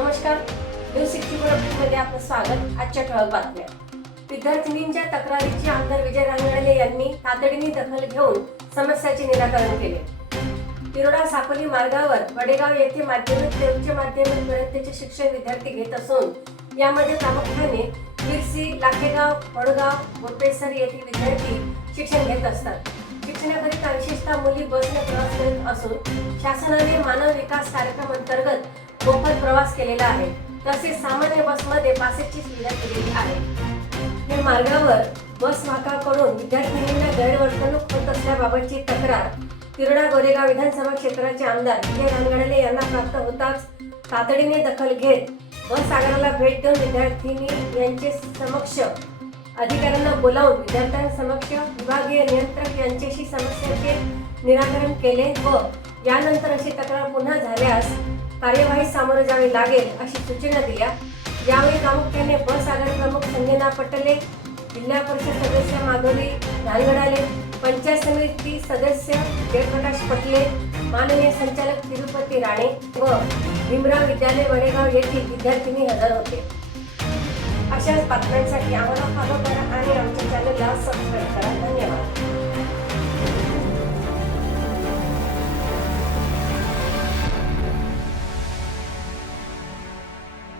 नमस्कार. न्यूज आपलं स्वागत. आजच्या ठळक बातम्या. विद्यार्थिनींच्या तक्रारीची आमदार विजय रांगणाले यांनी तातडीने दखल घेऊन समस्याचे निराकरण केले. तिरोडा साकोली मार्गावर वडेगाव येथे माध्यमिक ते उच्च माध्यमिक पर्यंतचे शिक्षण विद्यार्थी घेत असून यामध्ये प्रामुख्याने बिरसी लाखेगाव वडगाव गोपेसर येथील विद्यार्थी शिक्षण घेत असतात. शिक्षणाकरिता विशेषतः मुली बसने प्रवास करीत असून शासनाने मानव विकास कार्यक्रम अंतर्गत मोफत प्रवास केलेला आहे तसेच सामान्य बसमध्ये पासेसची सुविधा केलेली आहे. या मार्गावर बस वाहकाकडून विद्यार्थिनींना गैरवर्तणूक होत असल्याबाबतची तक्रार तिरडा गोरेगाव विधानसभा क्षेत्राचे आमदार विजय रानगडले यांना प्राप्त होताच तातडीने दखल घेत बस आगाराला भेट देऊन विद्यार्थिनी यांचे समक्ष अधिकाऱ्यांना बोलावून विद्यार्थ्यांसमक्ष विभागीय नियंत्रक यांच्याशी समस्येचे निराकरण केले व यानंतर अशी तक्रार कार्यवाही सामोरे जावे लागेल अशी सूचना दिल्या. यावेळी प्रामुख्याने बस आघाडी प्रमुख संजना पटले जिल्हा परिषद सदस्य माधुरी धानगडाले पंचायत समिती सदस्य जयप्रकाश पटले माननीय संचालक तिरुपती राणे व भीमराव विद्यालय वडेगाव येथील विद्यार्थिनी हजर होते. अशाच बातम्यांसाठी आम्हाला फॉलो करा आणि आमच्या चॅनलला